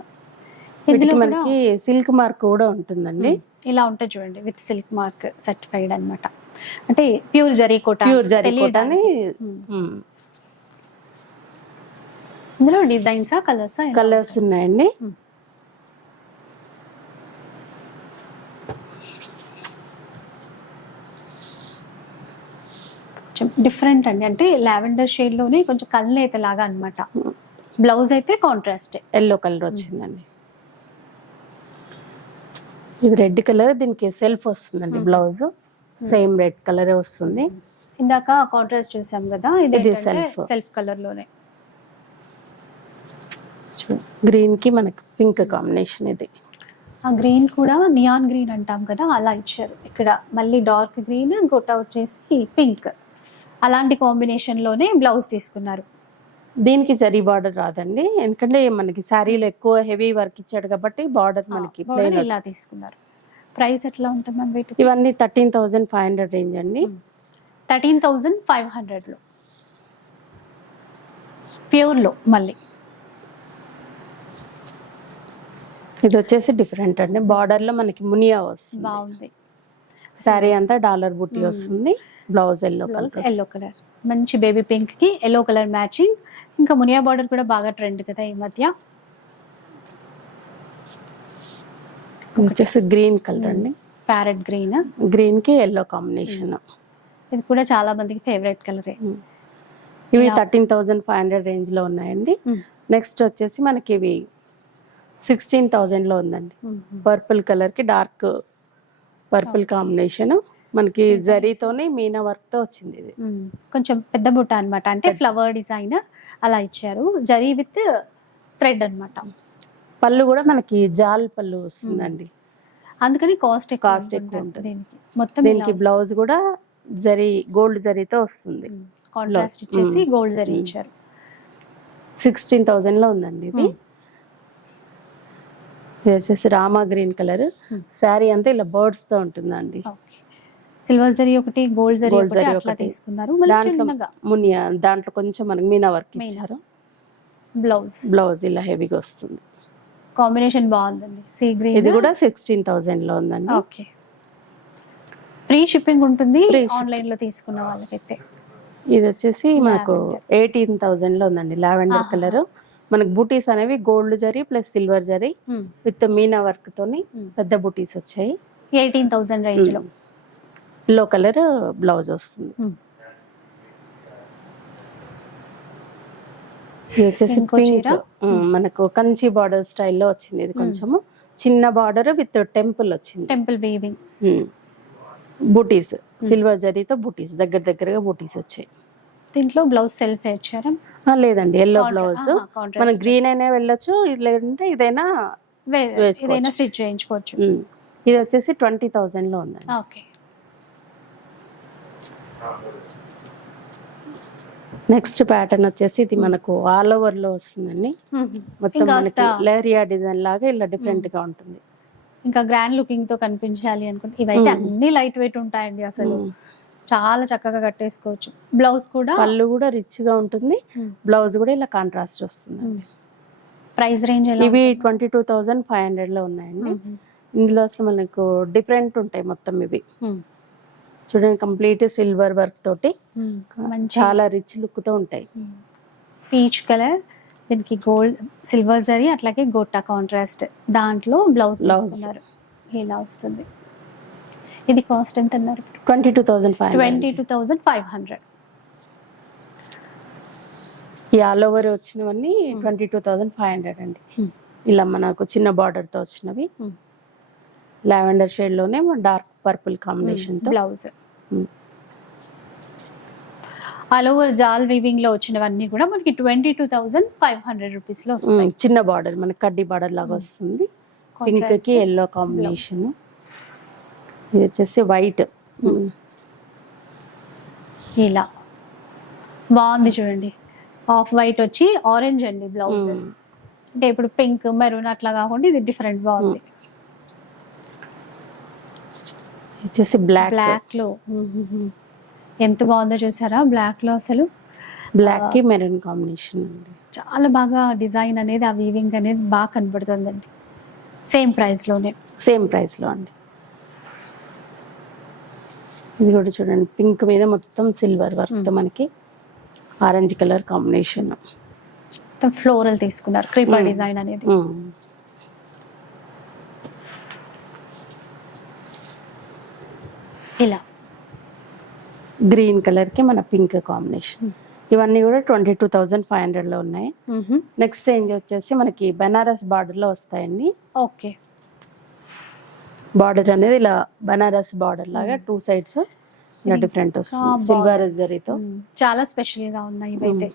ఇందులో మనకి సిల్క్ మార్క్ కూడా ఉంటుందండి. ఇలా ఉంటుంది చూడండి, విత్ సిల్క్ మార్క్ సర్టిఫైడ్ అన్నమాట. అంటే ప్యూర్ జరీకోట అని. ఇందులో డిజైన్సా కలర్స్ ఉన్నాయండి. కొంచెం డిఫరెంట్ అండి, అంటే లావెండర్ షేడ్ లోనే కొంచెం కల్నేత లాగా అన్నమాట. బ్లౌజ్ అయితే కాంట్రాస్ట్ ఎల్లో కలర్ వచ్చిందండి. ఇది రెడ్ కలర్, దీనికి సెల్ఫ్ వస్తుందండి బ్లౌజ్, సేమ్ రెడ్ కలర్ వస్తుంది. ఇందాక కాంట్రాస్ట్ చూసాం కదా, ఇది ఇది సెల్ఫ్ కలర్ లోనే. గ్రీన్ కి మనకి పింక్ కాంబినేషన్. ఇది ఆ గ్రీన్ కూడా నియాన్ గ్రీన్ అంటాం కదా, అలా ఇచ్చారు. ఇక్కడ మళ్ళీ డార్క్ గ్రీన్, గొట్ట వచ్చేసి పింక్, అలాంటి కాంబినేషన్ లోనే బ్లౌజ్ తీసుకున్నారు. దీనికి జరీ బార్డర్ రాదండి, ఎందుకంటే మనకి శారీలో ఎక్కువ హెవీ వర్క్ ఇచ్చాడు కాబట్టి బార్డర్ మనకి ప్లెయిన్ ఇలా తీసుకున్నారు. ప్రైస్ ఎట్లా ఉంటుంది మ్యామ్ వీటికి? ఇవన్నీ 13,500 రేంజ్ అండి. 13,500 లో ప్యూర్ లో. మళ్ళీ ఇది వచ్చేసి డిఫరెంట్ అండి, బార్డర్ లో మనకి మునియా వస్తుంది. బాగుంది. శారీ అంతా డాలర్ బుట్టి వస్తుంది. బ్లౌజ్ ఎల్లో కలర్, మంచి బేబీ పింక్ కి ఎల్లో కలర్ మ్యాచింగ్. ఇంకా మునియా బార్డర్ కూడా బాగా ట్రెండ్ కదా ఈ మధ్య. వచ్చేసి గ్రీన్ కలర్ అండి, ప్యారెట్ గ్రీన్, గ్రీన్ కి ఎల్లో కాంబినేషన్. ఇది కూడా చాలా మందికి ఫేవరెట్ కలరే. ఇవి 13,500 రేంజ్ లో ఉన్నాయండి. నెక్స్ట్ వచ్చేసి మనకి ఇవి 16,000 లో ఉందండి. పర్పుల్ కలర్ కి డార్క్ పర్పుల్ కాంబినేషన్, మనకి జరీతోనే మీనా వర్క్ తో వచ్చింది. ఇది కొంచెం పెద్ద బుట్ట అన్నమాట, అంటే ఫ్లవర్ డిజైన్ అలా ఇచ్చారు, జరీ విత్ థ్రెడ్ అన్నమాట. పళ్ళు కూడా మనకి జాల్ పళ్ళు వస్తుందండి, అందుకని కాస్ట్ ఎక్కువ ఉంటుంది దీనికి. మొత్తం దీనికి బ్లౌజ్ కూడా జరీ గోల్డ్ జరీతో వస్తుంది. కాంట్రాస్ట్ ఇచ్చేసి గోల్డ్ జరీ ఇచ్చారు. 16,000 లో ఉందండి ఇది. ఇది వచ్చేసి రామా గ్రీన్ కలర్, శారీ అంతా ఇలా బర్డ్స్ తో ఉంటుందండి. సిల్వర్ జరీ ఒకటి, గోల్డ్ జరీ ఒకటి అట్లా తీసుకున్నారు. మునియా దాంట్లో కొంచెం మనకి మీనా వర్క్ ఇచ్చారు. బ్లౌజ్ ఇలా హెవీగా వస్తుంది. కాంబినేషన్ బాగుందండి. Sea green. ఇది కూడా 16,000 లో ఉందండి. ఓకే, ఫ్రీ షిప్పింగ్ ఉంటుంది ఆన్లైన్ లో తీసుకున్న వాళ్ళకైతే. ఇది వచ్చేసి మనకు 18,000 లో ఉందండి, లావెండర్ కలర్. మనకు బూటీస్ అనేవి gold zari plus silver zari with Meena work తోని పెద్ద బూటీస్ వచ్చాయి. 18,000 రేంజ్ లో. ఎల్లో కలర్ బ్లౌజ్ వస్తుంది. ఇది వచ్చేసి పింక్, మనకు కంచి బార్డర్ స్టైల్లో వచ్చింది. ఇది కొంచెము చిన్న బార్డర్ విత్ టెంపుల్ వచ్చింది, టెంపుల్ వీవింగ్. బూటీస్ సిల్వర్ జరీతో బూటీస్ దగ్గరగా బూటీస్ వచ్చాయి. దీంట్లో బ్లౌజ్ సెల్ఫ్ ఇచ్చారా? లేదండి, ఎల్లో బ్లౌజ్. మన గ్రీన్ అయినా వెళ్ళొచ్చు, లేదంటే ఇదైనా స్టిచ్ చేయించుకోవచ్చు. ఇది వచ్చేసి 20,000 లో ఉందండి. ఓకే, నెక్స్ట్ ప్యాటర్న్ వచ్చేసి ఇది మనకు ఆల్ ఓవర్ లో వస్తుందండి. మొత్తం మనకి లేరియా డిజైన్ లాగా ఇలా డిఫరెంట్ గా ఉంటుంది. ఇంకా గ్రాండ్ లుకింగ్ తో కనిపించాలి అనుకుంటే ఇవైతే అన్ని లైట్ వెయిట్ ఉంటాయండి, అసలు చాలా చక్కగా కట్టేసుకోవచ్చు. బ్లౌజ్ కూడా, పళ్ళు కూడా రిచ్ గా ఉంటుంది, బ్లౌజ్ కూడా ఇలా కాంట్రాస్ట్ వస్తుంది. ప్రైస్ రేంజ్ ఇవి 22,500 లో ఉన్నాయండి. ఇందులో అసలు మనకు డిఫరెంట్ ఉంటాయి మొత్తం. ఇవి చూడండి, కంప్లీట్ సిల్వర్ వర్క్ తోటి చాలా రిచ్ లుక్ తో ఉంటాయి. పీచ్ కలర్, దీనికి గోల్డ్ సిల్వర్ జరీ, అట్లాగే గోటా కాంట్రాస్ట్, దాంట్లో బ్లౌజ్ ఇలా వస్తుంది. ఇది కాస్ట్ ఎంత అన్నారు? 22,500. ఈ ఆల్ ఓవర్ వచ్చినవన్నీ 22,500 అండి. ఇలా మనకు చిన్న బార్డర్ తో వచ్చినవి, లావెండర్ షేడ్ లోనే డార్క్ పర్పుల్ కాంబినేషన్ తో బ్లౌజ్. ఆల్ ఓవర్ జాల్ వీవింగ్ లో వచ్చినవన్నీ కూడా మనకి 22,500 రూపీస్ లో వస్తాయి. చిన్న బార్డర్, మనకి కడ్డీ బార్డర్ లాగా వస్తుంది. పింక్ కి ఎల్లో కాంబినేషన్. ఇది వచ్చేసి వైట్, ఇలా బాగుంది చూడండి. ఆఫ్ వైట్ వచ్చి ఆరెంజ్ అండి బ్లౌజ్. అంటే ఇప్పుడు పింక్ మెరూన్ అట్లా కాకుండా ఇది డిఫరెంట్ బాగుంది. వచ్చేసి బ్లాక్ లో ఎంత బాగుందో చూసారా? బ్లాక్ లో అసలు బ్లాక్ కి మెరూన్ కాంబినేషన్ అండి. చాలా బాగా డిజైన్ అనేది, ఆ వీవింగ్ అనేది బాగా కనబడుతుందండి. సేమ్ ప్రైస్ లో అండి. ఇది కూడా చూడండి, పింక్ మీద మొత్తం సిల్వర్ వర్క్ తో మనకి ఆరెంజ్ కలర్ కాంబినేషన్. మొత్తం ఫ్లోరల్ తీసుకున్నారు, క్రీపర్ డిజైన్ అనేది. ఇలా గ్రీన్ కలర్ కి మన పింక్ కాంబినేషన్. ఇవన్నీ కూడా 22,500 లో ఉన్నాయి. నెక్స్ట్ రేంజ్ వచ్చేసి మనకి బెనారస్ బార్డర్ లో వస్తాయండి. ఓకే, బార్డర్ అనేది ఇలా బనారస్ బార్డర్ లాగా 2 సైడ్స్ ఇలా డిఫరెంట్ వస్తుంది సిల్వర్ జరీతో. చాలా స్పెషల్ గా ఉన్నాయి ఇవైతే.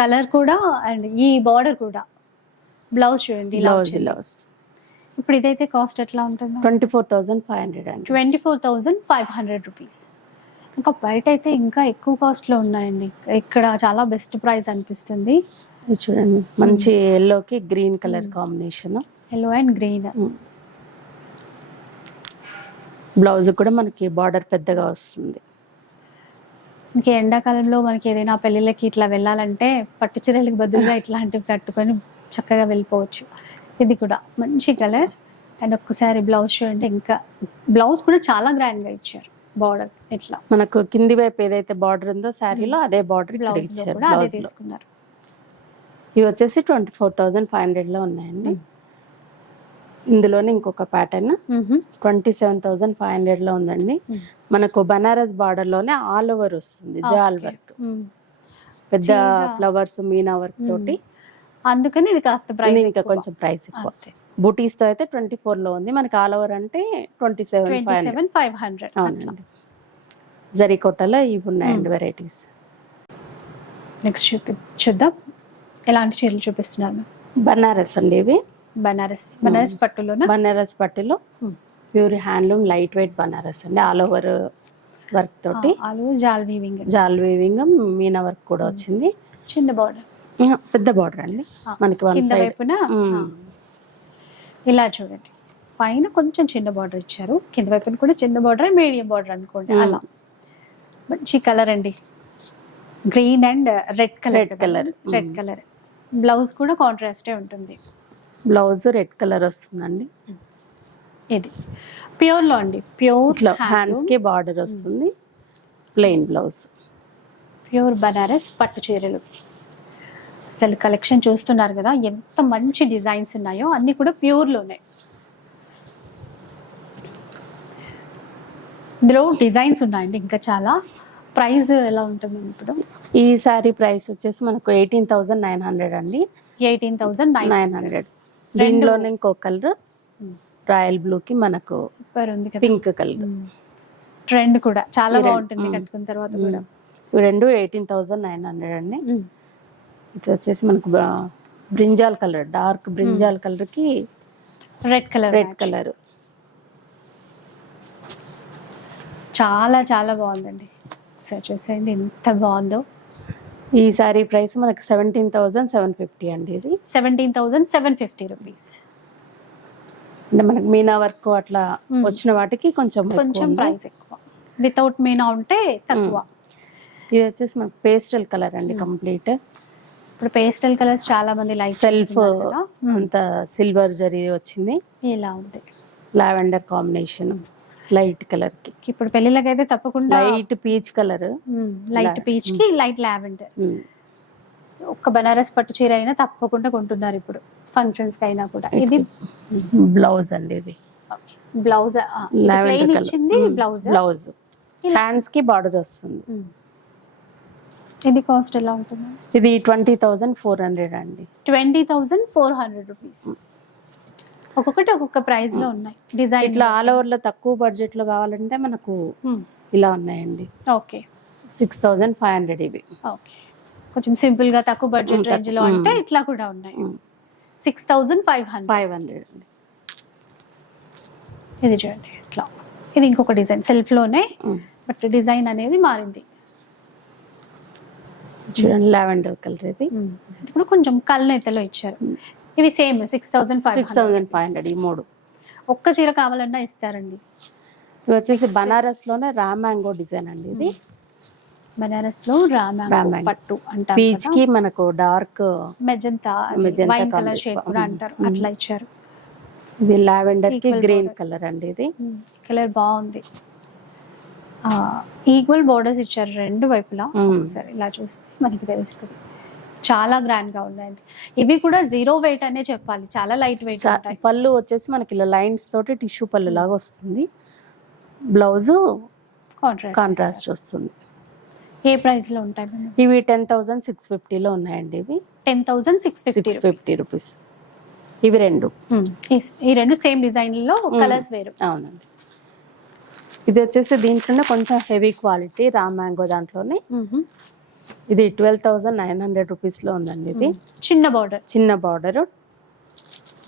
కలర్ కూడా అండ్ ఈ బార్డర్ కూడా. బ్లౌజ్ చూడండి ఇలా బ్లౌజ్ వచ్చింది. ఇలా వస్తుంది. ఇప్పుడు ఇదైతే కాస్ట్ ఎట్లా ఉంటుంది? 24,500 అండి. 24,500 రూపీస్. ఇంకా బయట అయితే ఇంకా ఎక్కువ కాస్ట్ లో ఉన్నాయండి. ఇక్కడ చాలా బెస్ట్ ప్రైస్ అనిపిస్తుంది. ఇది చూడండి మంచి ఎల్లోకి green colour combination. Yellow and green. Blouse కూడా మనకి బార్డర్ పెద్దగా వస్తుంది. ఇంకా ఎండాకాలంలో మనకి ఏదైనా పెళ్ళిళ్ళకి ఇట్లా వెళ్ళాలంటే పట్టు చీరలకు బదులుగా ఇట్లాంటివి కట్టుకొని చక్కగా వెళ్ళిపోవచ్చు. ఇది కూడా మంచి కలర్. అండ్ ఒక్కసారి బ్లౌజ్ చూడండి. ఇంకా బ్లౌజ్ కూడా చాలా గ్రాండ్ గా ఇచ్చారు. బార్డర్ ఇట్లా మనకు కింది వైపు ఏదైతే బార్డర్ ఉందో శారీలో అదే బార్డర్ బ్లౌజ్ ఇచ్చారు. కూడా అదే బ్లౌజ్ లో తీసుకున్నారు. ఇవి వచ్చేసి 24,500 లో ఉన్నాయండి. ఇందులోనే ఇంకొక ప్యాటర్న్ 27,500 లో ఉందండి. మనకు బనారస్ బార్డర్ లోనే ఆల్ ఓవర్ వస్తుంది జాల్ వర్క్, పెద్ద ఫ్లవర్స్ మీనా వర్క్ తోటి. అందుకని ఇది కాస్త ప్రైస్ ఇంకా కొంచెం ప్రైస్ ఎక్కువ. బూటీస్ తో అయితే 24 లో ఉంది. మనకి ఆల్ ఓవర్ అంటే 27,500. 27,500. అవునండి. జరీ కోటలో ఇవి ఉన్నాయండి వెరైటీస్. నెక్స్ట్ చూద్దాం ఎలాంటి చీరలు చూపిస్తున్నారు. బనారస్ అండి ఇవి. బనారస్ పట్టులోనా? బనారస్ పట్టులో pure handloom light weight Banaras అండి. ఆల్ ఓవర్ వర్క్ తోటి జాల్ వీవింగ్ మీనా వర్క్ కూడా వచ్చింది. చిన్న బార్డర్, పెద్ద బార్డర్ అండి మనకి వన్ కింద సైడ్. వైపున ఇలా చూడండి. పైన కొంచెం చిన్న బార్డర్ ఇచ్చారు, కింద వైపున కూడా చిన్న బార్డర్, మీడియం బార్డర్ అనుకోండి. అలా మంచి కలర్ అండి. Green and red colour. Red colour. Blouse కూడా కాంట్రాస్టే ఉంటుంది. బ్లౌజ్ రెడ్ కలర్ వస్తుందండి. ఇది ప్యూర్ లో అండి. ప్యూర్ హ్యాండ్స్ కి బార్డర్ వస్తుంది. Plain blouse. ప్యూర్ బనారస్ పట్టు చీరలు. అసలు కలెక్షన్ చూస్తున్నారు కదా, ఎంత మంచి డిజైన్స్ ఉన్నాయో. అన్ని కూడా ప్యూర్ లోనే. ఇందులో డిజైన్స్ ఉన్నాయండి ఇంకా చాలా. ప్రైస్ ఎలా ఉంటుంది ఇప్పుడు? ఈ సారీ ప్రైస్ వచ్చేసి మనకు 18,900 అండి. 18,900. దీనిలోనే ఇంకో కలర్ రాయల్ బ్లూ కి మనకు సూపర్ ఉంది కదా, పింక్ కలర్. ట్రెండ్ కూడా చాలా బాగుంటుంది కట్టుకున్న తర్వాత కూడా. ఇవి రెండు 18,900 అండి. ఇది వచ్చేసి మనకు brinjal colour, dark brinjal colour కి రెడ్ కలర్. చాలా చాలా బాగుందండి. ఒకసారి చూసేయండి ఎంత బాగుందో. ఈ సారీ ప్రైస్ మనకి 17,750 అండి. ఇది 17,750 రూపీస్. అంటే మనకి మీనా వర్క్ అట్లా వచ్చిన వాటికి కొంచెం ప్రైస్ ఎక్కువ. వితౌట్ మీనా ఉంటే తక్కువ. ఇది వచ్చేసి మనకి పేస్టల్ కలర్ అండి కంప్లీట్. ఇప్పుడు పేస్టల్ కలర్స్ చాలా మంది లైక్ సెల్ఫ్ అంత సిల్వర్ జరీ వచ్చింది. ఇలా ఉంది. లావెండర్ కాంబినేషన్ లైట్ కలర్ కి. ఇప్పుడు పెళ్ళిళ్ళకి అయితే తప్పకుండా light peach colour, light peach కి లైట్ లావెండర్. ఒక్క బనారస్ పట్టు చీర అయినా తప్పకుండా కొంటున్నారు ఇప్పుడు ఫంక్షన్స్ కి అయినా కూడా. ఇది బ్లౌజ్ అండి. ఇది బ్లౌజ్ లావెండర్ కలర్ ఇచ్చింది. బ్లౌజ్ హ్యాండ్స్ కి బార్డర్ వస్తుంది. ఇది కాస్ట్ ఎలా ఉంటుంది? ఇది 20,400 అండి. 20,400 రూపీస్. ఒక్కొక్కటి ఒక్కొక్క ప్రైస్ లో ఉన్నాయి. డిజైన్ ఇట్లా ఆల్ ఓవర్ లో తక్కువ బడ్జెట్ లో కావాలంటే మనకు ఇలా ఉన్నాయండి. ఓకే. 6,500 ఇవి. ఓకే. కొంచెం సింపుల్ గా తక్కువ బడ్జెట్ రేంజ్ లో అంటే ఇట్లా కూడా ఉన్నాయి. 6,500. ఇది చూడండి ఇట్లా. ఇది ఇంకొక డిజైన్ సెల్ఫ్ లోనే, బట్ డిజైన్ అనేది మారింది. చూడండి లావెండర్ కలర్. ఇది ఇప్పుడు కొంచెం కల్నేతలో ఇచ్చారు. ఇవి సేమ్ 6,500. ఈ మూడు ఒక్క చీర కావాలన్నా ఇస్తారండి. ఇవి వచ్చేసి బనారస్ లోనే రా మ్యాంగో డిజైన్ అండి. ఇది బనారస్ లో రా మ్యాంగో పట్టు అంటారు. పీచ్ కి మనకు dark magenta wine colour shade కూడా అంటారు. అట్లా ఇచ్చారు. ఇది లావెండర్ కి గ్రీన్ కలర్ అండి. ఇది కలర్ బాగుంది. ఈక్వల్ బోర్డర్స్ ఇచ్చారు రెండు వైపులా. సరే ఇలా చూస్తే మనకి తెలుస్తుంది. చాలా గ్రాండ్ గా ఉన్నాయండి. ఇవి కూడా 0 వెయిట్ అనే చెప్పాలి. చాలా లైట్ వెయిట్ ఉంటాయి. పళ్ళు వచ్చేసి మనకి ఇలా లైన్స్ తోటి టిష్యూ పళ్ళు లాగా వస్తుంది. బ్లౌజ్ కాంట్రాస్ట్ వస్తుంది. ఏ ప్రైస్ లో ఉంటాయి? ఇవి 10,650 లో ఉన్నాయండి. ఇవి 10,650 రూపీస్. ఇవి రెండు. ఈ రెండు సేమ్ డిజైన్ లో కలర్స్ వేరు. అవునండి. ఇది వచ్చేసి దీంట్లోనే కొంచెం హెవీ క్వాలిటీ రా మ్యాంగో దాంట్లోనే. ఇది 12,900 రూపీస్లో ఉందండి. ఇది చిన్న బార్డర్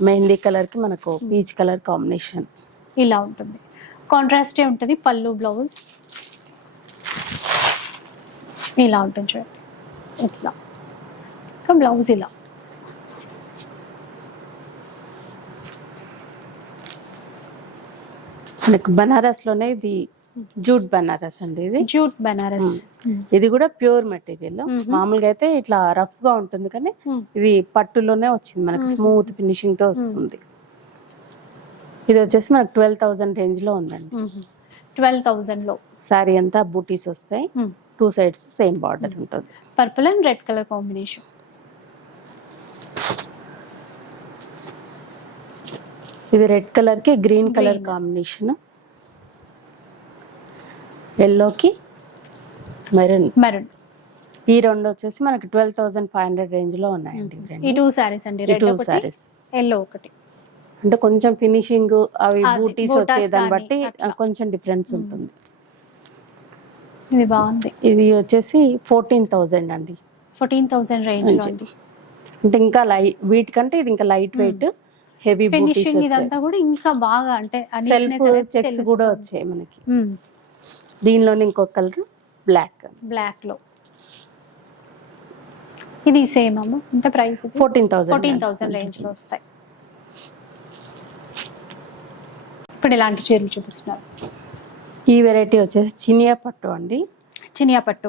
మెహందీ కలర్ కి మనకు పీచ్ కలర్ కాంబినేషన్ ఇలా ఉంటుంది. కాంట్రాస్టే ఉంటుంది. పళ్ళు బ్లౌజ్ ఇలా ఉంటుంది చూడండి. ఇట్లా ఇంకా బ్లౌజ్ ఇలా. మనకు బనారస్ లోనే ఇది జూట్ బనారస్ అండి. ఇది జూట్ బనారస్. ఇది కూడా ప్యూర్ మెటీరియల్. మామూలుగా అయితే ఇట్లా రఫ్ గా ఉంటుంది, కానీ ఇది పట్టులోనే వచ్చింది మనకి, స్మూత్ ఫినిషింగ్ తో వస్తుంది. ఇది వచ్చేసి మనకు 12,000 రేంజ్ లో ఉందండి. 12,000 లో సారీ అంతా బూటీస్ వస్తాయి. 2 సైడ్స్ సేమ్ బార్డర్ ఉంటుంది. Purple and red colour combination. ఇది రెడ్ కలర్ కి గ్రీన్ కలర్ కాంబినేషన్, ఎల్లోకి మెరూన్. ఈ రెండు వచ్చేసి మనకి 12,500 రేంజ్ లో ఉన్నాయండి. ఈ 2 సారీస్ అండి. రెడ్ ఒకటి, ఎల్లో ఒకటి. అంటే కొంచెం ఫినిషింగ్ అవి బూటీస్ వచ్చేదాన్ని బట్టి కొంచెం డిఫరెన్స్ ఉంటుంది. ఇది బాగుంది. ఇది వచ్చేసి 14,000 అండి. 14,000 రేంజ్ లో అండి. అంటే ఇంకా లైట్, వీటికంటే ఇది ఇంకా లైట్ వెయిట్, హెవీ ఫినిషింగ్ ఇదంతా కూడా ఇంకా బాగా, అంటే సెల్ఫ్ చెక్స్ కూడా వచ్చాయి మనకి. దీనిలోనే ఇంకొక కలర్ బ్లాక్ లో. ఇది సేమ్ అమ్మ. ఎంత ప్రైస్? 14,000 రేంజ్ లో వస్తాయి. ఇప్పుడు ఇలాంటి చీరలు చూపిస్తున్నారు. ఈ వెరైటీ వచ్చేసి చినియా పట్టు అండి. చినియా పట్టు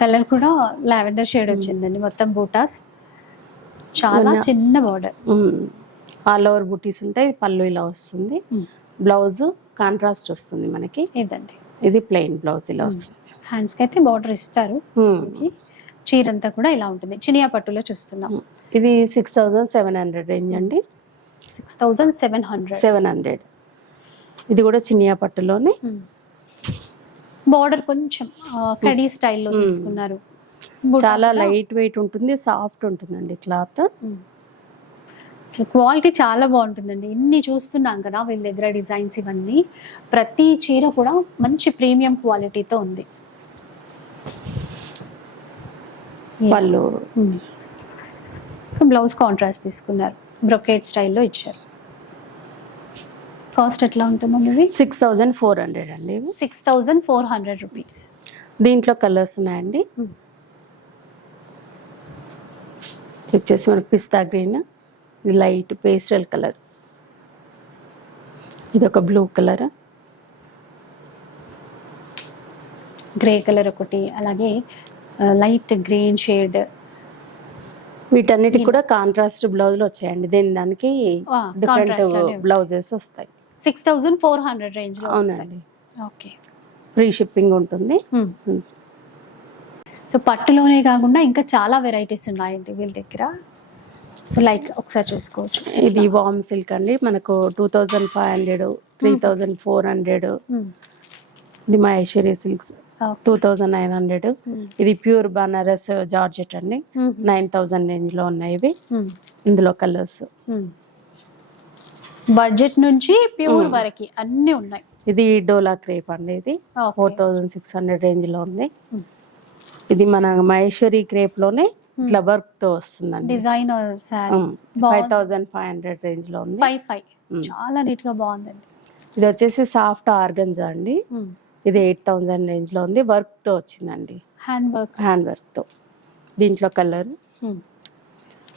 కలర్ కూడా లావెండర్ షేడ్ వచ్చిందండి. మొత్తం బూటాస్, చాలా చిన్న బార్డర్, ఆల్ ఓవర్ బూటీస్ ఉంటాయి. పళ్ళు ఇలా వస్తుంది. బ్లౌజ్ కాంట్రాస్ట్ వస్తుంది మనకి. ఇదండి, ఇది ప్లెయిన్ బ్లౌజ్ ఇలా వస్తుంది. హ్యాండ్స్ కి అయితే బార్డర్ ఇస్తారు. చీర అంతా కూడా ఇలా ఉంటుంది. చినియా పట్టులో చూస్తున్నాం. ఇది 6,700 రేంజ్ అండి. 6,700. ఇది కూడా చినియా పట్టులోనే. బార్డర్ కొంచెం కడీ స్టైల్లో తీసుకున్నారు. చాలా లైట్ వెయిట్ ఉంటుంది, సాఫ్ట్ ఉంటుందండి క్లాత్. అసలు క్వాలిటీ చాలా బాగుంటుందండి. ఇన్ని చూస్తున్నాం కదా వీళ్ళ దగ్గర డిజైన్స్, ఇవన్నీ ప్రతి చీర కూడా మంచి ప్రీమియం క్వాలిటీతో ఉంది. పళ్ళు, బ్లౌజ్ కాంట్రాస్ట్ తీసుకున్నారు, బ్రొకేట్ స్టైల్లో ఇచ్చారు. కాస్ట్ ఎట్లా ఉంటుందండి ఇది? 6,400 అండి. 6,400 రూపీస్. దీంట్లో కలర్స్ ఉన్నాయండి. వచ్చేసి మనకి పిస్తా గ్రీన్, ఇది లైట్ పేస్టల్ కలర్, ఇది ఒక బ్లూ కలర్, గ్రే కలర్ ఒకటి, అలాగే లైట్ గ్రీన్ షేడ్. వీటన్నిటికి కూడా కాంట్రాస్ట్ బ్లౌజులు వచ్చాయండి. దానికి డిఫరెంట్ బ్లౌజెస్ వస్తాయి. 6,400 రేంజ్ లో. అవునండి. ఓకే, ఫ్రీ షిప్పింగ్ ఉంటుంది. సో పట్టులోనే కాకుండా ఇంకా చాలా వెరైటీస్ ఉన్నాయండి వీళ్ళ దగ్గర. సో లైక్ ఒకసారి చూసుకోవచ్చు. ఇది వామ్ సిల్క్ అండి. మనకు 2,500, 3,400. ఇది మహేశ్వరి సిల్క్స్ 2,900. ఇది ప్యూర్ బనారస్ జార్జెట్ అండి. 9,000 రేంజ్ లో ఉన్నాయి ఇవి. ఇందులో కలర్స్ బడ్జెట్ నుంచి ప్యూర్ వరకు అన్ని ఉన్నాయి. ఇది డోలా క్రేప్ అండి. ఇది 4,600 రేంజ్ లో ఉంది. ఇది మన మహేశ్వరి క్రేప్ లోనే ఇట్లా వర్క్ తో వస్తుందండి. డిజైన్ 5,500 రేంజ్ లో ఉంది. 5,500 చాలా నీట్ గా బాగుందండి. ఇది వచ్చేసి సాఫ్ట్ ఆర్గంజా అండి. ఇది 8,000 రేంజ్ లో ఉంది. వర్క్ తో వచ్చిందండి, హ్యాండ్ వర్క్ తో. దీంట్లో కలర్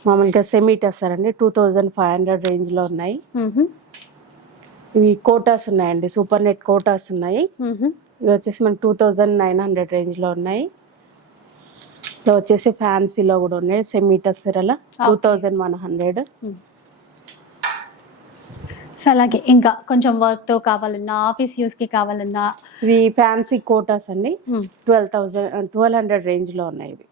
మామూలుగా సెమీ టస్సర్ 2,500 రేంజ్ లో ఉన్నాయి. ఇవి కోటాస్ ఉన్నాయండి, సూపర్ నెట్ కోటాస్ ఉన్నాయి. ఇవి వచ్చేసి మనకి 2,900 రేంజ్ లో ఉన్నాయి. ఇవి వచ్చేసి ఫ్యాన్సీలో కూడా ఉన్నాయి, సెమీ టస్సర్ అలా 2,100. సో అలాగే ఇంకా కొంచెం వర్క్ తో కావాలన్నా, ఆఫీస్ యూస్ కి కావాలన్నా, ఇవి ఫ్యాన్సీ కోటాస్ అండి. 1,200 రేంజ్ లో ఉన్నాయి. ఇవి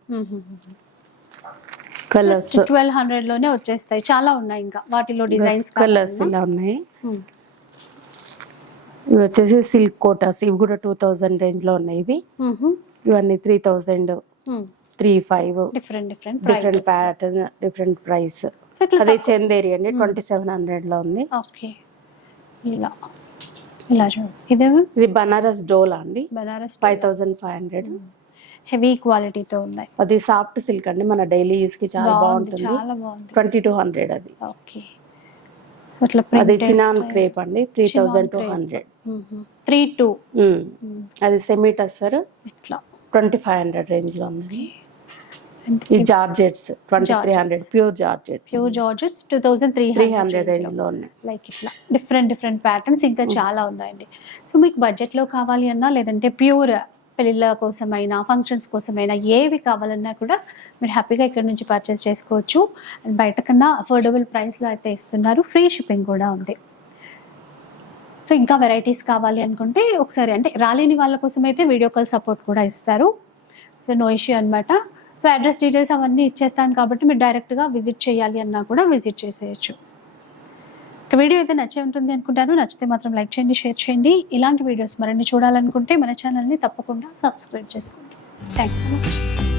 కలర్స్ 1,200 లోనే వచ్చేస్తాయి. చాలా ఉన్నాయి ఇంకా వాటిలో డిజైన్స్, కలర్స్ ఇలా ఉన్నాయి. ఇవి వచ్చేసి సిల్క్ కోటాస్, ఇవి కూడా 2,000 రేంజ్ లో ఉన్నాయి. ఇవి ఇవన్నీ 3,000, 3,500. Different different price. Pattern, different price. So ఇట్లా అదే చందేరి అండి 2,700 లో ఉంది. ఓకే, ఇలా ఇలా చూడండి. ఇదేమో ఇది బనారస్ డోలా అండి, బనారస్ 5,500. హెవీ క్వాలిటీతో ఉన్నాయి. అది సాఫ్ట్ సిల్క్ అండి, మన డైలీ యూస్ కి చాలా బాగుంటుంది. చాలా బాగుంది. 2,200 అది. ఓకే, సో ఇట్లా అది చినాన్ క్రేప్ అండి 3,200. 3,200. అది సెమీ టస్సర్ ఇట్లా 2,500 రేంజ్ లో ఉంది. ఈ georgettes 2,300 pure georgettes. Pure georgettes 2,300 range లో ఉన్నాయి. లైక్ ఇట్లా డిఫరెంట్ ప్యాటర్న్స్ ఇంకా చాలా ఉన్నాయండి. సో మీకు బడ్జెట్లో కావాలి అన్నా, లేదంటే ప్యూర్ పెళ్ళిళ్ళ కోసమైనా, ఫంక్షన్స్ కోసమైనా, ఏవి కావాలన్నా కూడా మీరు హ్యాపీగా ఇక్కడ నుంచి పర్చేస్ చేసుకోవచ్చు. అండ్ బయట కన్నా అఫోర్డబుల్ ప్రైస్లో అయితే ఇస్తున్నారు. ఫ్రీ షిప్పింగ్ కూడా ఉంది. సో ఇంకా వెరైటీస్ కావాలి అనుకుంటే ఒకసారి, అంటే రాలేని వాళ్ళ కోసం అయితే వీడియో కాల్ సపోర్ట్ కూడా ఇస్తారు. సో నో ఇష్యూ అనమాట. సో అడ్రస్ డీటెయిల్స్ అవన్నీ ఇచ్చేస్తాను కాబట్టి మీరు డైరెక్ట్గా విజిట్ చేయాలి అన్నా కూడా విజిట్ చేసేయచ్చు. వీడియో అయితే నచ్చే ఉంటుంది అనుకుంటాను. నచ్చితే మాత్రం లైక్ చేయండి, షేర్ చేయండి. ఇలాంటి వీడియోస్ మరిన్ని చూడాలనుకుంటే మన ఛానల్ని తప్పకుండా సబ్స్క్రైబ్ చేసుకోండి. Thanks for watching.